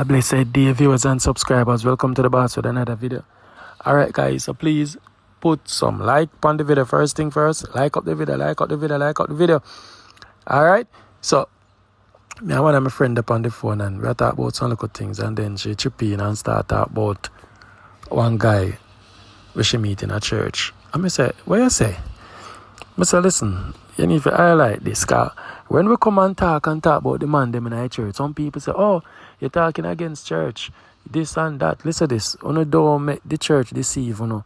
A blessed day, viewers and subscribers. Welcome to the boss with another video. Alright guys, so please put some like on the video. First thing first, like up the video. Alright, so me and one of my friends up on the phone and we are talking about some little things, and then she chip in and start talking about one guy where she meet in a church. And I say, what you say? I say, listen, you need to highlight this, because when we come and talk about the man them in our church, some people say, oh, you're talking against church, this and that. Listen to this, you don't make the church deceive, you know.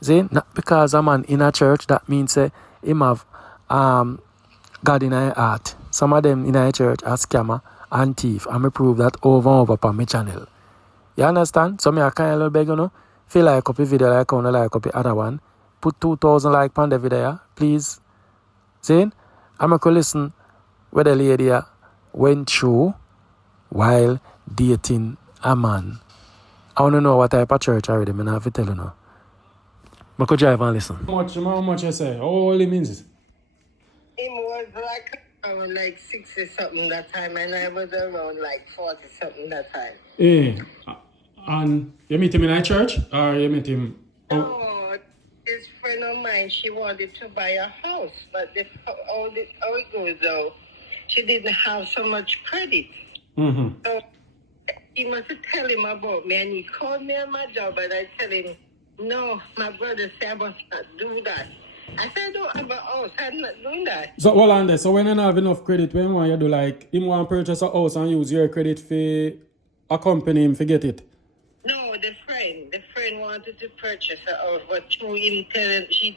See, not because a man in a church, that means him have God in our heart. Some of them in our church are scammer and thief, and me prove that over and over on my channel. You understand? So me I kind of little beg, you know, feel like copy video like I like copy other one. Put 2,000 like on the video, yeah? Please. See? I'm going to listen what the lady went through while dating a man. I want to know what type of church already, I have to tell you now. I could drive and listen. How much you say? How old he means it? Him was like 60 something that time, and I was around like 40 something that time. Eh. And you meet him in a church? Or you meet him? No, this friend of mine, she wanted to buy a house, but how it goes though, she didn't have so much credit. Mm-hmm. So he must tell him about me, and he called me on my job, and I tell him, no, my brother said I must not do that. I said, I don't have a house, I'm not doing that. So hold on there. So when you don't have enough credit, when you want you do like him want to purchase a house and use your credit for accompany him to get it? No, the friend wanted to purchase a house, but through him she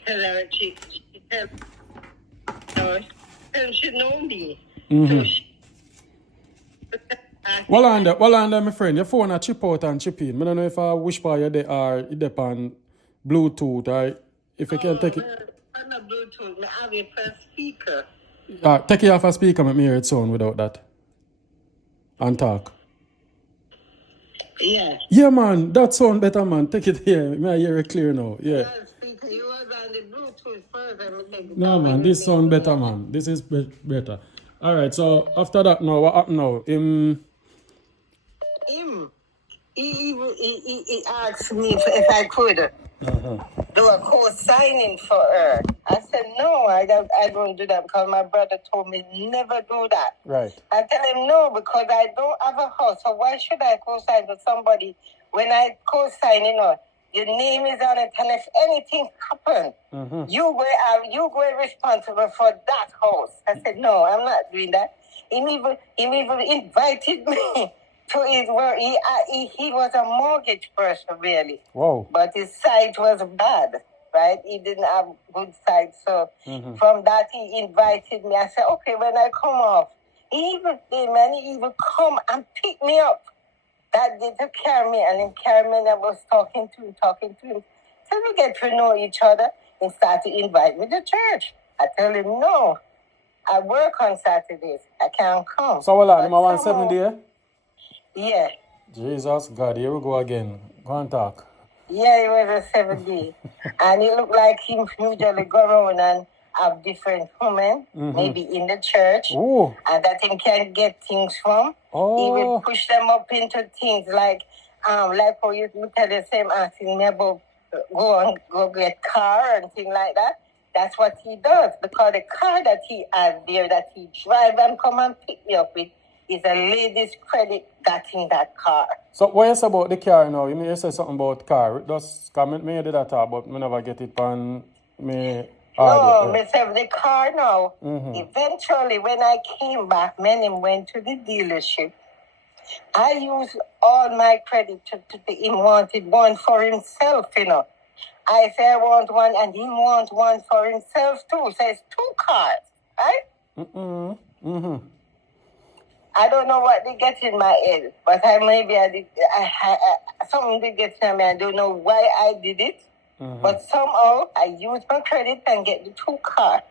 she know me. Mm-hmm. So she Well on there, my friend. Your phone a chip out and chip in. I don't know if I wish for you there or it depend Bluetooth, or if you can take it. On the Bluetooth, I have it for speaker. Take it off a speaker, make me hear it sound without that. And talk. Yeah. Yeah, man, that sound better, man. Take it here. May I hear it clear now? Yeah. Speaker, you was on the Bluetooth first. No, man, this sound better, man. This is better. All right, so after that, now what happened now? He asked me if I could do a co-signing for her. I said, no, I don't do that because my brother told me never do that. Right. I tell him no because I don't have a house. So why should I co-sign for somebody when I co-sign, your name is on it, and if anything happens, you go responsible for that house. I said, no, I'm not doing that. He even invited me to his work. He was a mortgage person, really. Whoa. But his sight was bad, right? He didn't have good sight. So from that, he invited me. I said, okay, when I come off, he even come and pick me up. That did to carry me, and in carry me, and I was talking to him. So we get to know each other and start to invite me to church. I tell him, no, I work on Saturdays. I can't come. So hold on, him a 170? Yeah. Jesus God, here we go again. Go and talk. Yeah, it was a 70. And it looked like him usually go around and have different women, maybe in the church, and that him can get things from. Oh. He will push them up into things like how you tell the same asking me about go get car and things like that. That's what he does, because the car that he has there, that he drive and come and pick me up with, is a lady's credit got in that car. So what you say about the car now? You say something about car. Just comment me did that talk, but me never get it on me. No, me say the car now. Eventually, when I came back, Menim went to the dealership. I used all my credit to he wanted one for himself, I say I want one, and he wants one for himself too. So it's 2 cars, right? I don't know what they get in my head, but something did get in me. I don't know why I did it, but somehow I used my credit and get the 2 cars.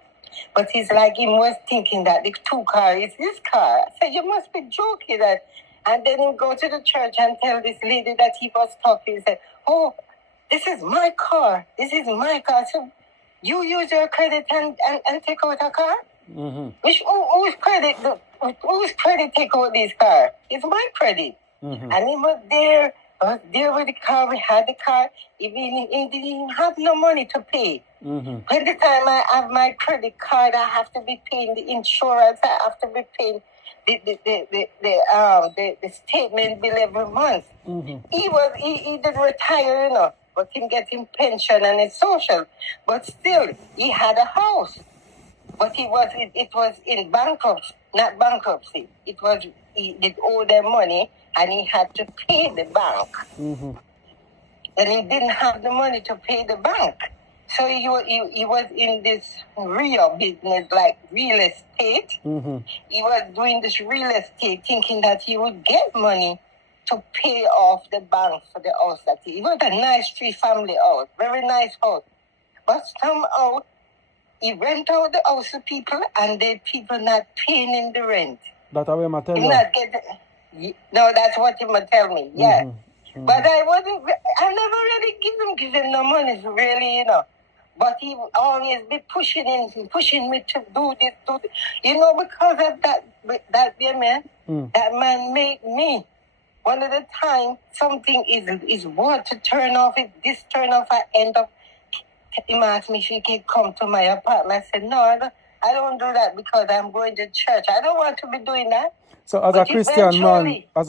But it's like he was thinking that the 2 cars is his car. I said, you must be joking that. And then he go to the church and tell this lady that he was talking. He said, oh, this is my car. This is my car. So you use your credit and take out a car? Whose credit take out this car? It's my credit. And he was there. I was there with the car. We had the car. He didn't even have no money to pay. When the time I have my credit card, I have to be paying the insurance. I have to be paying the statement bill every month. He did retire, but him getting pension and his social. But still, he had a house. But it was in bankruptcy, not bankruptcy. It was he did owe them money and he had to pay the bank. And he didn't have the money to pay the bank. So he was in this real business, like real estate. He was doing this real estate thinking that he would get money to pay off the bank for the house that it was a nice 3-family house, very nice house. But somehow he rent out the house to people and the people not paying him the rent. That's what I'm telling you. No, that's what he would tell me, yeah. But I never really give him no money, really, But he would always be pushing me to do this, because of that man, that man made me. One of the time, something is what to turn off, if this turn off, I end up, he asked me if he can come to my apartment. I said, no, I don't do that because I'm going to church. I don't want to be doing that. So as a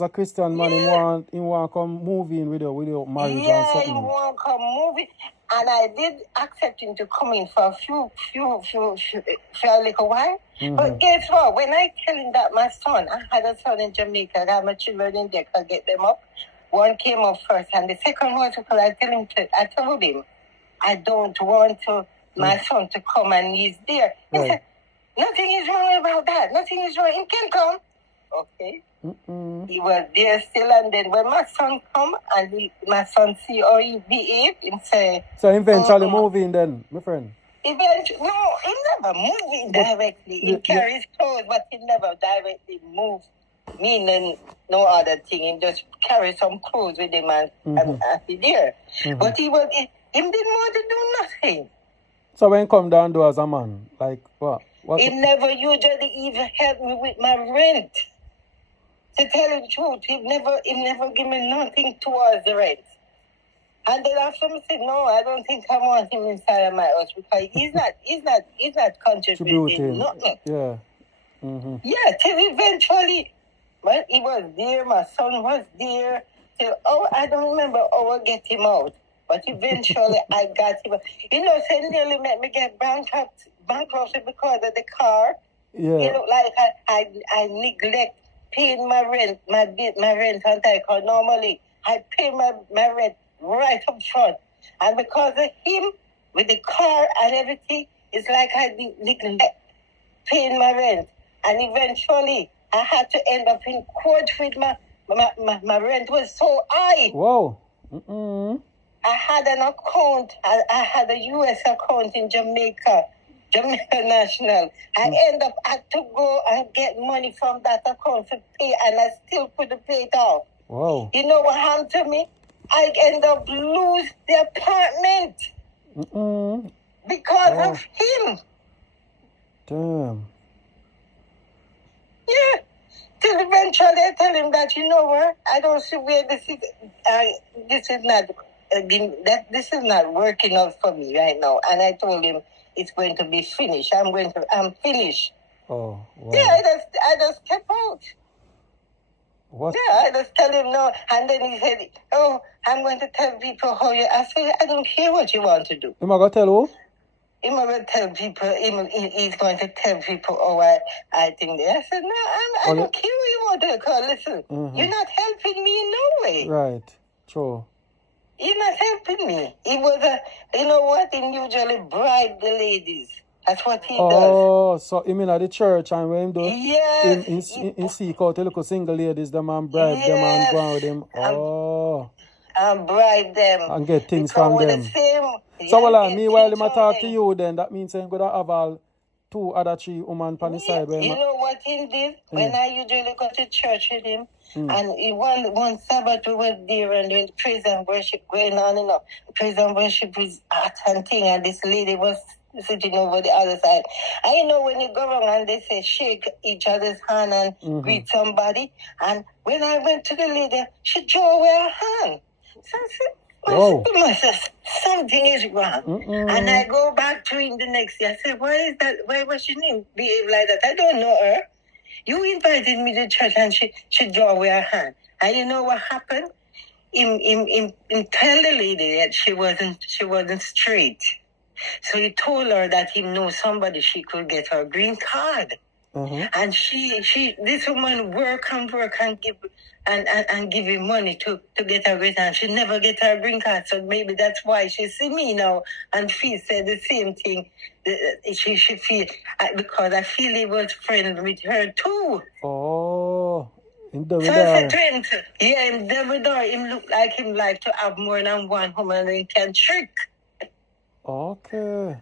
Christian man, he want to come move in with your marriage and something. Yeah, he want to come move in. And I did accept him to come in for a little while. But guess what? When I tell him that my son, I had a son in Jamaica, I got my children in there, I get them up. One came up first, and the second one, I told him, I don't want my son to come and he's there. He said, nothing is wrong about that. Nothing is wrong. He can come. Okay. He was there still, and then when my son come and my son see how he behave, he say. So eventually move in then, my friend. No, he never move in directly. He carries clothes, but he never directly move. Meaning no other thing. He just carry some clothes with him and he there. But he didn't want to do nothing. So when come down to as a man, like what? He never usually even help me with my rent. To tell the truth, he never give me nothing towards the rent. And then after I said, no, I don't think I want him inside of my house because he's not contributing nothing. Yeah. Yeah, till eventually, well, he was there, my son was there. Till I don't remember how I get him out. But eventually I got him out. So nearly made me get bankruptcy because of the car. Yeah. It looked like I neglect paying my rent, my rent on time, because normally I pay my rent right up front. And because of him, with the car and everything, it's like I neglect paying my rent. And eventually, I had to end up in court with my rent was so high. Whoa. I had an account. I had a U.S. account in Jamaica National. I had to go and get money from that account to pay, and I still couldn't pay it off. Wow. You know what happened to me? I end up lose the apartment because of him. Damn. Yeah. Till eventually I tell him that, I don't see where this is not working out for me right now. And I told him it's going to be finished. I'm finished. Oh, wow. Yeah, I just kept out. What? Yeah, I just tell him no. And then he said, I'm going to tell people how you... I said, I don't care what you want to do. Am I going to tell who? He's going to tell people, I think that. I said, no, I don't care what you want to do. Because listen, you're not helping me in no way. Right, true. You're not helping me. He was you know what? He usually bribe the ladies. That's what he does. Oh, so he mean at the church and when he do? Yes. He seek out the little single ladies, them and bribe them and go on with them. And bribe them. And get things from them. So, meanwhile, I talk to you then, that means I'm going to have all 2 other 3 women on the side. You know what he did? When I usually go to church with him, and one Sabbath we were there and praise and worship going on, praise and worship is art and thing, and this lady was sitting over the other side. I know when you go around and they say shake each other's hand and greet somebody. And when I went to the lady, she drew away her hand. So I said, myself, something is wrong. And I go back to him the next day. I said, why is that? Why was she name behave like that? I don't know her. You invited me to church and she drew away her hand. And you know what happened? In tell the lady that she wasn't straight. So he told her that he knows somebody she could get her green card. And this woman work and give him money to get her green card. She never get her green card. So maybe that's why she see me now and said the same thing. She feel because I feel he was friends with her too. Oh. In the so I said to him, in the him look like him like to have more than one woman and he can trick. Okay.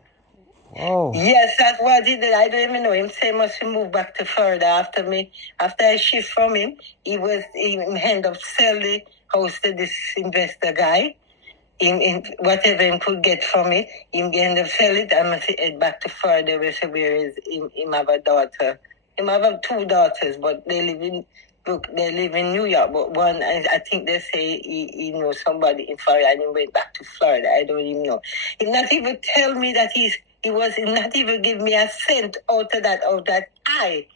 Wow. Yes, that's what he did. I don't even know. Him say must move back to Florida after I shift from him. He end up selling the house to this investor guy. In whatever he could get from it, him end up sell it. I must head back to Florida where is him have a daughter. Him have 2 daughters, but they live in New York, but one, I think they say he knows somebody in Florida and he went back to Florida. I don't even know. He not even tell me that he not even give me a cent out of that I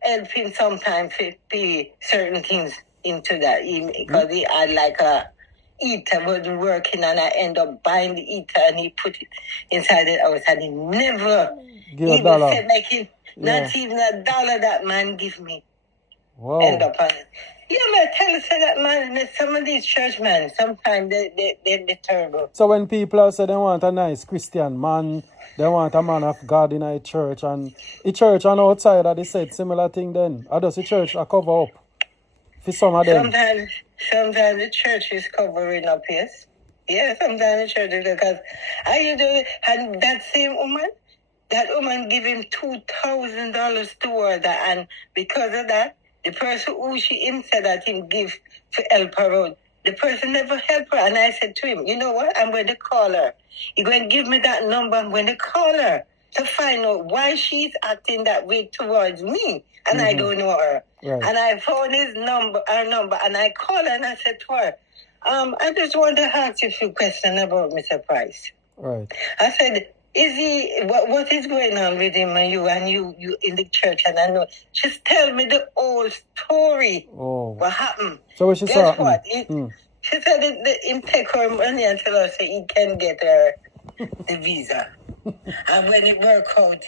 help him sometimes to pay certain things into that. Because he had like a heater was working and I end up buying the heater and he put it inside the house and he never even said like not even $1 that man give me. Wow. End up on it. Yeah, man, tell us that man, some of these church men, sometimes they're terrible. So when people say they want a nice Christian man, they want a man of God in a church, and the church on outside they said similar thing then. Or does the church cover up for some of them? Sometimes the church is covering up, yes. Yeah, sometimes the church is because and that same woman, give him $2,000 toward that, and because of that, the person who him said that him give to help her out, the person never helped her. And I said to him, you know what? I'm going to call her. You're going to give me that number. I'm going to call her to find out why she's acting that way towards me. And I don't know her. Right. And I found her number, and I called her and I said to her, I just want to ask you a few questions about Mr. Price. Right. I said, is he what is going on with him and you in the church? And I know, just tell me the whole story. Oh. What happened? So what she said? What? She said him take her money and tell her say he can get her the visa. And when it work out,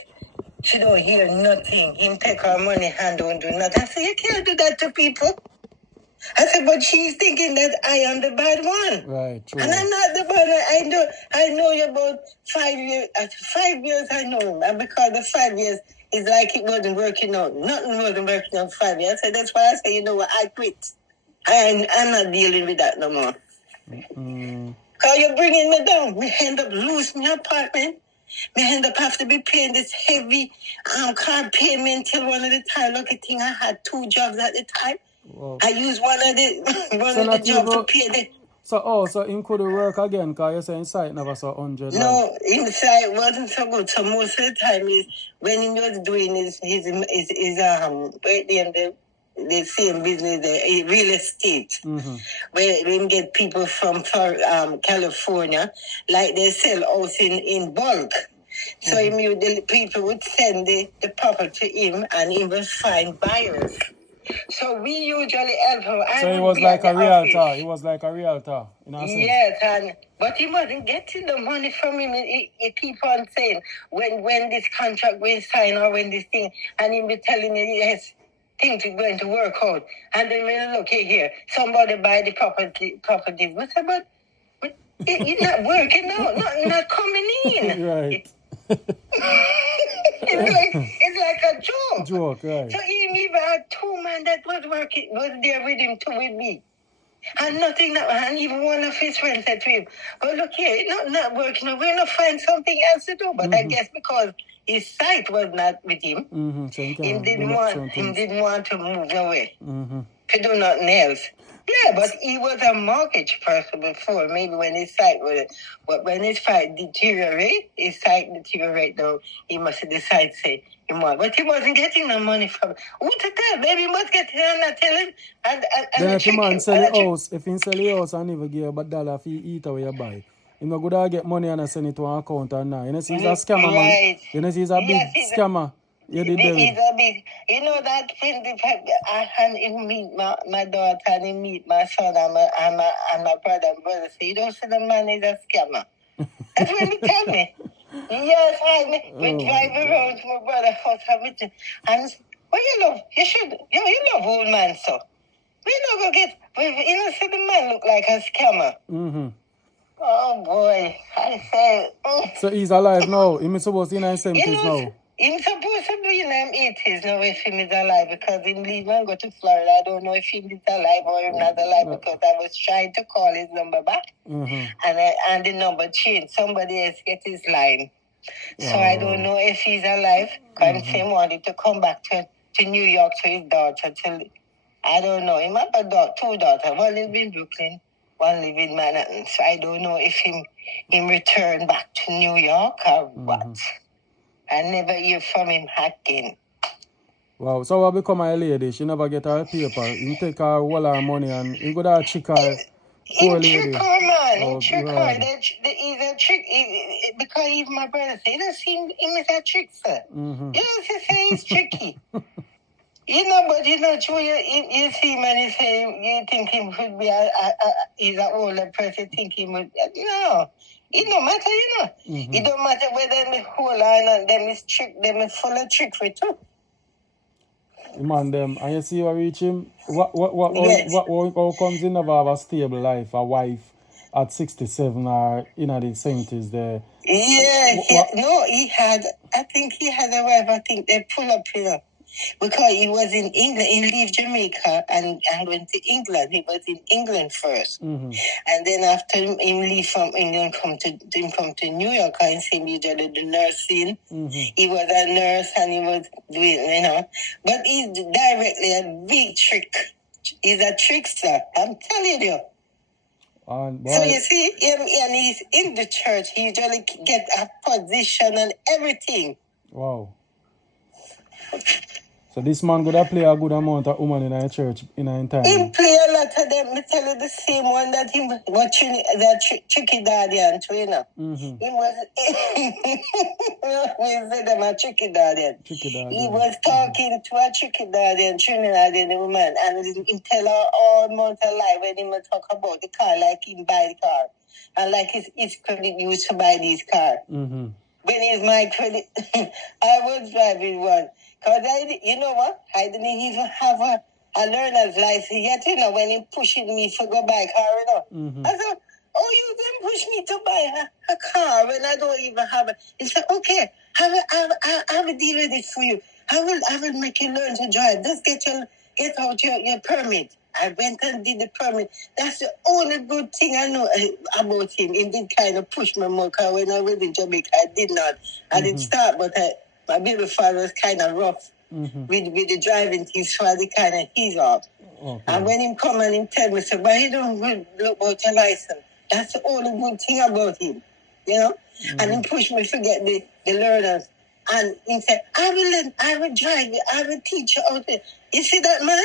she don't hear nothing. Him take her money and don't do nothing. I said, you can't do that to people. I said, but she's thinking that I am the bad one. Right, true. And I'm not the bad one. I know you about 5 years. 5 years I know him. And because the 5 years is like it wasn't working out. Nothing wasn't working out 5 years. I said, that's why I say, you know what, I quit. I'm not dealing with that no more. Because you're bringing me down. We end up losing my apartment. We end up have to be paying this heavy car payment till one of the time. Lucky thing I had 2 jobs at the time. Whoa. I used one of the jobs to pay the... So him could work again because you say inside never saw 100. No, inside wasn't so good. So most of the time is when he was doing his the same business, the real estate, where we get people from California, like they sell house in bulk. So the people would send the property to him and he would find buyers. So we usually help him. So he was like a realtor. He was like a realtor. Yes, but he wasn't getting the money from him. He keep on saying when this contract will sign or when this thing, and he'll be telling you, yes, things are going to work out. And then when look here, somebody buy the property. We say, but it's not working out, not coming in. Right. It's like a joke. Joke, right. So he even had 2 men that was there with him too with me. And nothing, and even one of his friends said to him, oh, look here, it's not working. We're going to find something else to do. But I guess because his sight was not with him, so he didn't want to move away. To do nothing else. Yeah, but he was a mortgage person before. Maybe when his sight was, but when his sight deteriorate though, he must have decided to say he more. But he wasn't getting no money from who to tell? Maybe he was getting and not telling and Then the if the man chicken. sell the house, if he sell the house and never give a dollar if he eat away you buy, he no good get money and send it to an account or not. You know, see, he's a scammer, man. Right. You know, see, he's a big scammer. You did there. He's a big, you know that thing, and he meet my daughter and he meet my son and my brother and brother say, you don't see the man is a scammer. That's what he tell me. Yes, we drive around to my brother's house and well, you love, you love old man, so. We don't go get, you know, see the man look like a scammer. Mm-hmm. Oh boy, I say. So he's alive now. He's supposed to be in his 70s now. He's supposed to be in his 80s now if he is alive because he leave and go to Florida. I don't know if he is alive or he's not alive because I was trying to call his number back and the number changed. Somebody else get his line. So I don't know if he's alive because he wanted to come back to New York to his daughter. I don't know. He might have two daughters. One live in Brooklyn, one live in Manhattan. So I don't know if him return back to New York or what. I never hear from him again. Wow, so what become a lady? She never get her paper. You take her all her money and you go to trick her. Poor lady. Trick her, man. He trick her. He's a trick. Because even my brother said, you don't see him as a trickster. You don't say he's tricky. You know, but you know, true, you see him and you think he would be he's an older person, think he would, no. It don't matter, you know. It don't matter whether them whole or not, them is full of trickery too. Man, them, and you see you reach him, how comes he never have a stable life, a wife at 67 or in the 70s there? Yeah, he had, I think he had a wife, I think they pull up, you know. Because he was in England, he left Jamaica and went to England. He was in England first. And then after him leave from England, come to New York and see me did the nursing. He was a nurse and he was doing, you know. But he's directly a big trick. He's a trickster, I'm telling you. So you see, and he's in the church. He usually get a position and everything. Wow. So this man could have play a good amount of women in our church in our time. He play a lot of them. Me tell you the same one that him watching that tricky daddy and trainer. He was we say them a tricky daddy. He was talking to a tricky daddy and Trinidad and the woman and he tell her all amount of lie when he talk about the car like he buy the car. And like his credit used to buy these cars. When it's my credit I was driving one. Because you know what? I didn't even have a learner's license yet, you know, when he pushing me to go buy a car, you know. I said, oh, you didn't push me to buy a car when I don't even have it. He said, okay, I will deal with it for you. I will make you learn to drive. Just get out your permit. I went and did the permit. That's the only good thing I know about him. He did kind of push me more, because when I was in Jamaica, I did not. I didn't start, but my baby father was kind of rough with the driving things, so I did kind of ease off. And when he come and he tell me, so, but he don't really look about your license. That's the only good thing about him, you know? And he pushed me to get the learners. And he said, I will drive you, I will teach you out there. You see that man?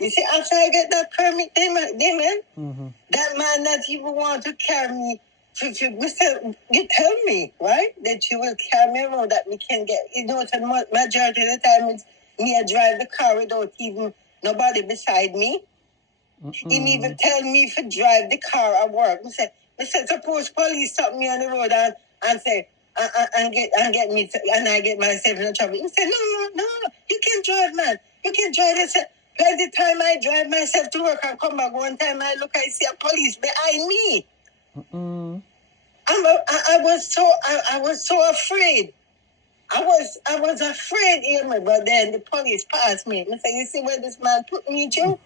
You see, after I get that permit, that man that even want to carry me, you tell me, right, that you will carry me around, that we can get, you know, the majority of the time it's me, I drive the car without even nobody beside me. He even tell me to drive the car at work. I said, suppose police stop me on the road and say, and get me, and I get myself in trouble. He said, no, you can drive, man. You can drive. I said, plenty time I drive myself to work and come back. One time I look, I see a police behind me. I was so afraid. I was afraid, Emma, but then the police passed me. I said, you see where this man put me, Joe?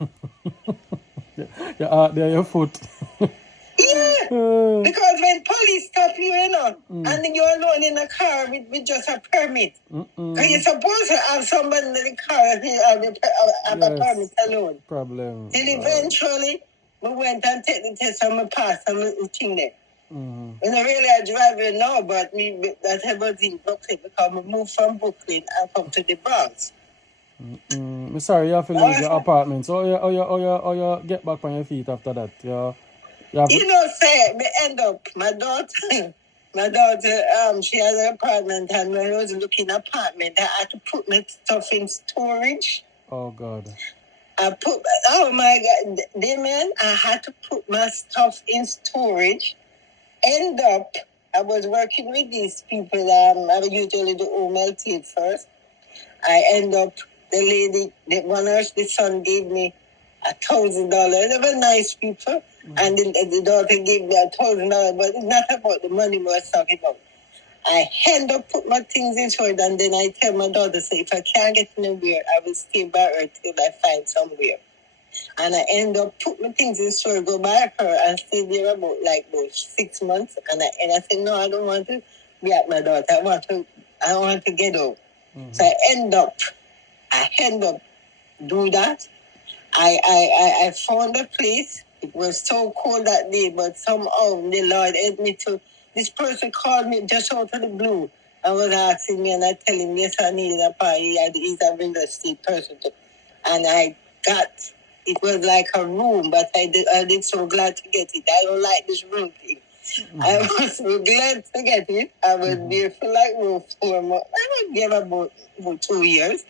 You're out there, your foot. Yeah, Because when police stop you, and then you're alone in a car with just a permit. Because you're supposed to have somebody in the car and have a permit alone. Problem. Till eventually, we went and take the test and we passed and we thing there. When I really a driver now, but that I was in Brooklyn because we moved from Brooklyn and come to the Bronx. I'm sorry, you have to leave your apartment. So you get back on your feet after that. Say, we end up, my daughter, she has an apartment, and when I was looking at apartment, I had to put my stuff in storage. Oh, God. Oh my God, Damien, I had to put my stuff in storage. End up, I was working with these people, I usually do home health aid first. I end up, the lady, the son gave me $1,000. They were nice people. And the daughter gave me $1,000, but it's not about the money we were talking about. I end up put my things in storage, and then I tell my daughter, say, if I can't get anywhere, I will stay by her till I find somewhere. And I end up put my things in storage, go by her, and stay there about 6 months. And I said, no, I don't want to be at my daughter. I want to get out. So I end up do that. I found a place. It was so cold that day, but somehow the Lord helped me to. This person called me just out of the blue and was asking me, and I tell him, yes, I needed a party. He's a real estate person. And it was like a room, but I did so glad to get it. I don't like this room thing. I was so glad to get it. I was there for 4 months. I was there about 2 years.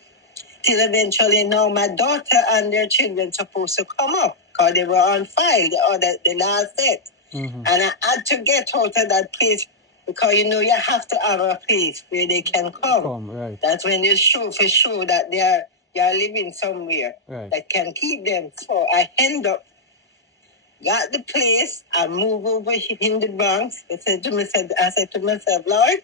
Till eventually now my daughter and their children supposed to come up because they were on file, the last set. And I had to get out of that place because, you have to have a place where they can come. Right. That's when you show that they are living somewhere that can keep them. So I end up, got the place, I moved over in the Bronx. I said to myself, Lord,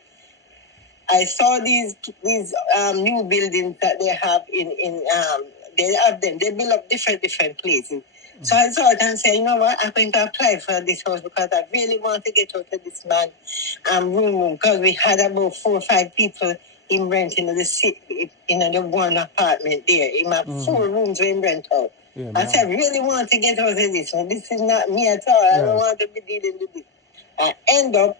I saw these new buildings that they have they have them. They build up different places. So I thought and said, you know what, I'm going to apply for this house because I really want to get out of this man room because we had about 4 or 5 people in rent in the city, in the one apartment there. In my 4 rooms in rent out. Yeah, I said, I really want to get out of this one. This is not me at all. I don't want to be dealing with this. I end up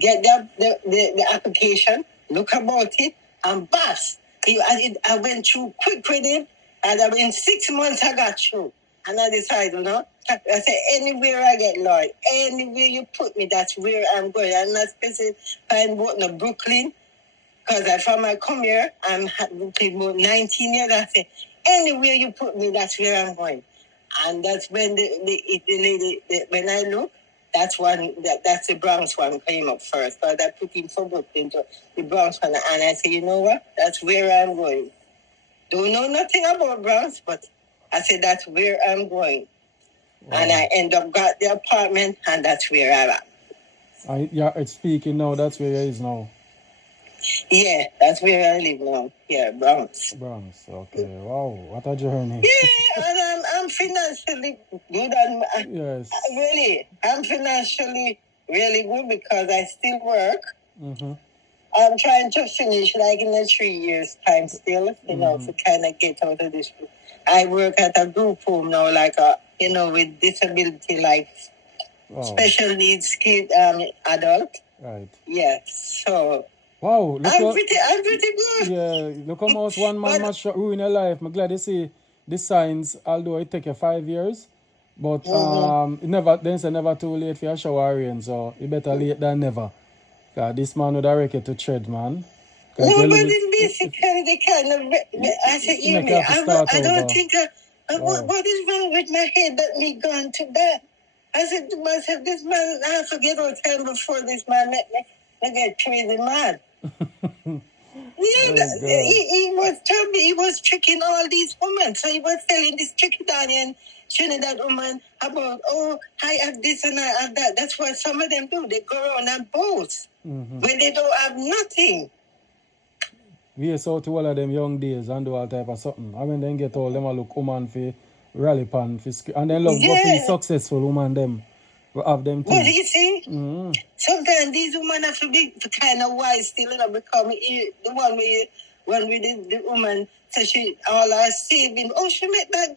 get the application, look about it, and pass. I went through quick with it, and in 6 months I got through. And I decided, I said, anywhere I get, Lord, anywhere you put me, that's where I'm going. I'm not specifying about Brooklyn, because from I come here, I'm Brooklyn about 19 years. I said, anywhere you put me, that's where I'm going. And that's when the lady, when I look, that's the Bronx one came up first. But I put him for Brooklyn to the Bronx one. And I said, you know what? That's where I'm going. Don't know nothing about Bronx, but I said, that's where I'm going. Wow. And I end up got the apartment, and that's where I am. It's speaking now, that's where he is now. Yeah, that's where I live now. Yeah, Bronx. Bronx, okay. Wow, what a journey. Yeah, and I'm financially good. Yes. Really, I'm financially really good because I still work. I'm trying to finish in a 3 years time still, to kind of get out of this. I work at a group home now, with disability, special needs kid, adult. Right. Yes, so. Wow, I'm pretty good. Yeah, look almost one man must ruin your life. I'm glad to see the signs, although it take you 5 years. But it's never too late for a shower rain, so you better late than never. This man would have record to tread, man. No, but it's basically the kind of... I said, hear me, I don't think... What is wrong with my head that me gone to that? I said to myself, this man, I forget what time before this man met me. I get crazy mad. Yeah, he was telling me he was tricking all these women. So he was telling this Trinidadian woman about, I have this and I have that. That's what some of them do. They go around and boast when they don't have nothing. We saw to all of them young days and do all type of something. I mean, then get all them a look woman for rally pan, and then love go for successful woman them. We have them But things. you see, sometimes these women have to be kind of wise still, you know, because the one when we did the woman said she all her saving. She make that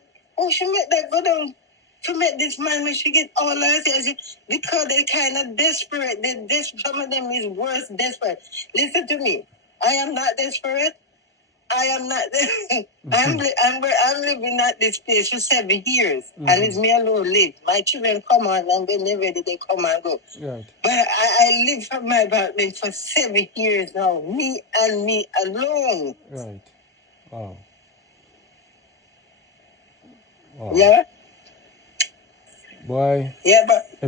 go down to make this man when she get all her savings because they kind of desperate. Some of them is worse desperate. Listen to me. I am not desperate. I am not. I'm living at this place for 7 years, and it's me alone live. My children come on, and when they're ready, they come and go. Right. But I live from my apartment for 7 years now. Me and me alone. Right. Wow. Yeah. Boy. Yeah, but I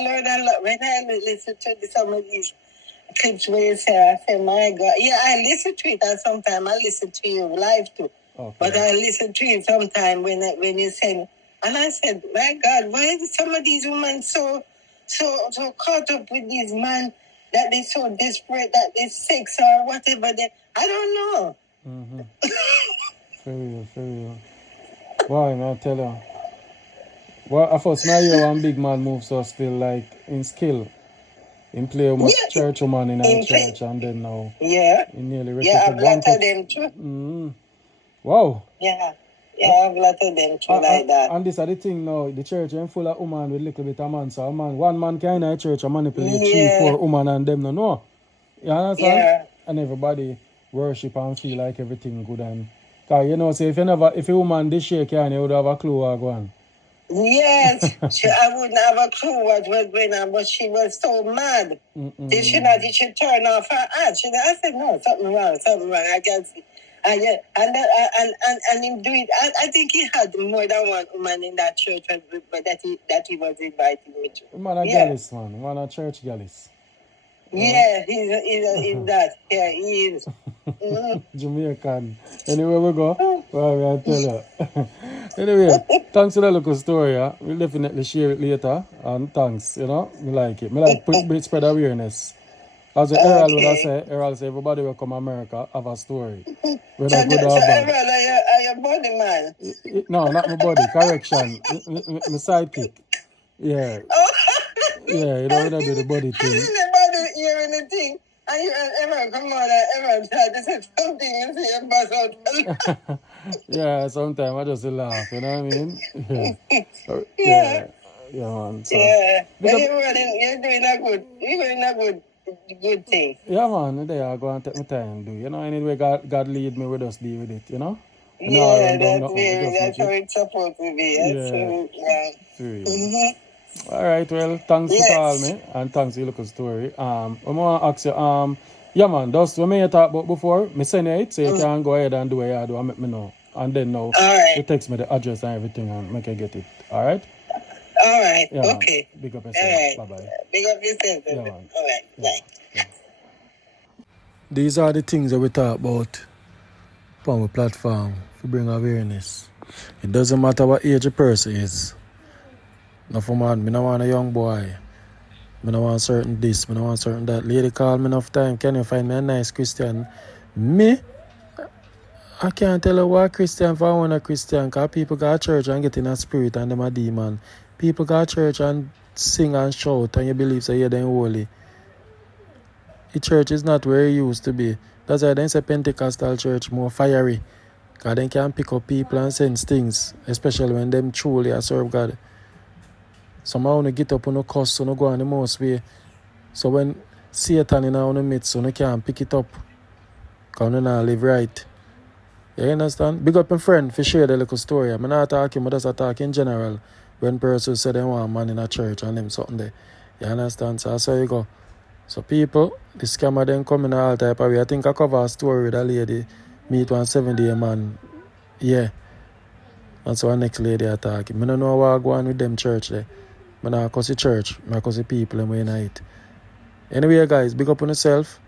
learned a lot when I listen to some of these clips where you say, I say, my God. Yeah, I listen to it, and sometimes I listen to you live too. Okay. But I listen to it sometimes when you send. And I said, my God, why is some of these women so caught up with these men that they're so desperate that they sex or whatever? I don't know. Mm-hmm. For real. Why, man, I tell you. Well, at first, my year one big man moves so still like in skill. In play with church woman in our church, and then now he nearly I've lot of them too. Wow. Yeah, I've lot of them too like that. And this is the thing now, the church is full of women with little bit of man. So one man can in a church and manipulate 3-4 women and them no. You understand? Yeah. And everybody worship and feel like everything good and cause you know, say if a woman this shake you would have a clue what going on. Yes, I wouldn't have a clue what was going on, but she was so mad. Did she turn off her ad? I said, no, something wrong. I can see. And him do it. I think he had more than one woman in that church, but that he was inviting me to. Man a gallus, man. Man a church gallus. Yeah, he's that. Yeah, he is. Jamaican. Anywhere we go, well, I'll tell you. Anyway, thanks for the little story. We'll definitely share it later. And thanks, you know. Me like it. Me like spread awareness. As Errol would have said, Errol said, everybody will come to America have a story. Whether good or bad. Errol, are you body man? No, not my body. Correction. My sidekick. Yeah. Yeah, you know, we don't do the body thing. I didn't bother hearing the thing. And you and Emma, come on, Emma tried to say something and say a buzz out. Yeah, sometimes I just laugh, you know what I mean? Yeah, man. So, yeah, but you're doing a good thing. Yeah, man, they are going to take my time, do you know? Anyway, God lead me, we just deal with it, you know? Yeah, that's how it's supposed to be. Yeah. All right, well, thanks for calling me, and thanks for your little story. I want to ask you, yeah, man, that's what me talk about before. Me send it, so you can go ahead and do what you do and make me know. And then now, you text me the address and everything and make I get it. All right? All right, yeah, okay. Man. Big up yourself. All right. Bye-bye. Big up yourself. Yeah, man. All right, bye. Yeah. These are the things that we talk about on the platform to bring awareness. It doesn't matter what age a person is. No for man, me no want a young boy. Me no want certain this, me no want certain that. Lady call me enough time, can you find me a nice Christian? Me? I can't tell her what Christian for I want a Christian, because people go to church and get in a spirit and them a demon. People go to church and sing and shout and you believe so you're then holy. The church is not where it used to be. That's why they say Pentecostal church more fiery. Because they can pick up people and sense things, especially when them truly serve God. Some of you get up on the cuss, so you go on the most way. So when Satan in our midst, so you can't pick it up. Because you not live right. You understand? Big up my friend for share the little story. I'm not talking, but just talk in general. When persons say they want a man in a church and them something there. You understand? So that's how you go. So people, the scammer then come in all type of way. I think I cover a story with a lady, meet one 7-day man. Yeah. And so the next lady are talking. I don't know what go on with them church there. I don't cuss the church. I cuss the people and we unite. Anyway, guys, big up on yourself.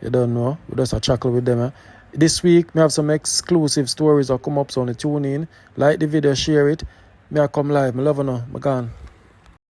You don't know. We just a chuckle with them. This week, I have some exclusive stories that come up, so only tune in. Like the video, share it. I come live. I love you now. I'm gone.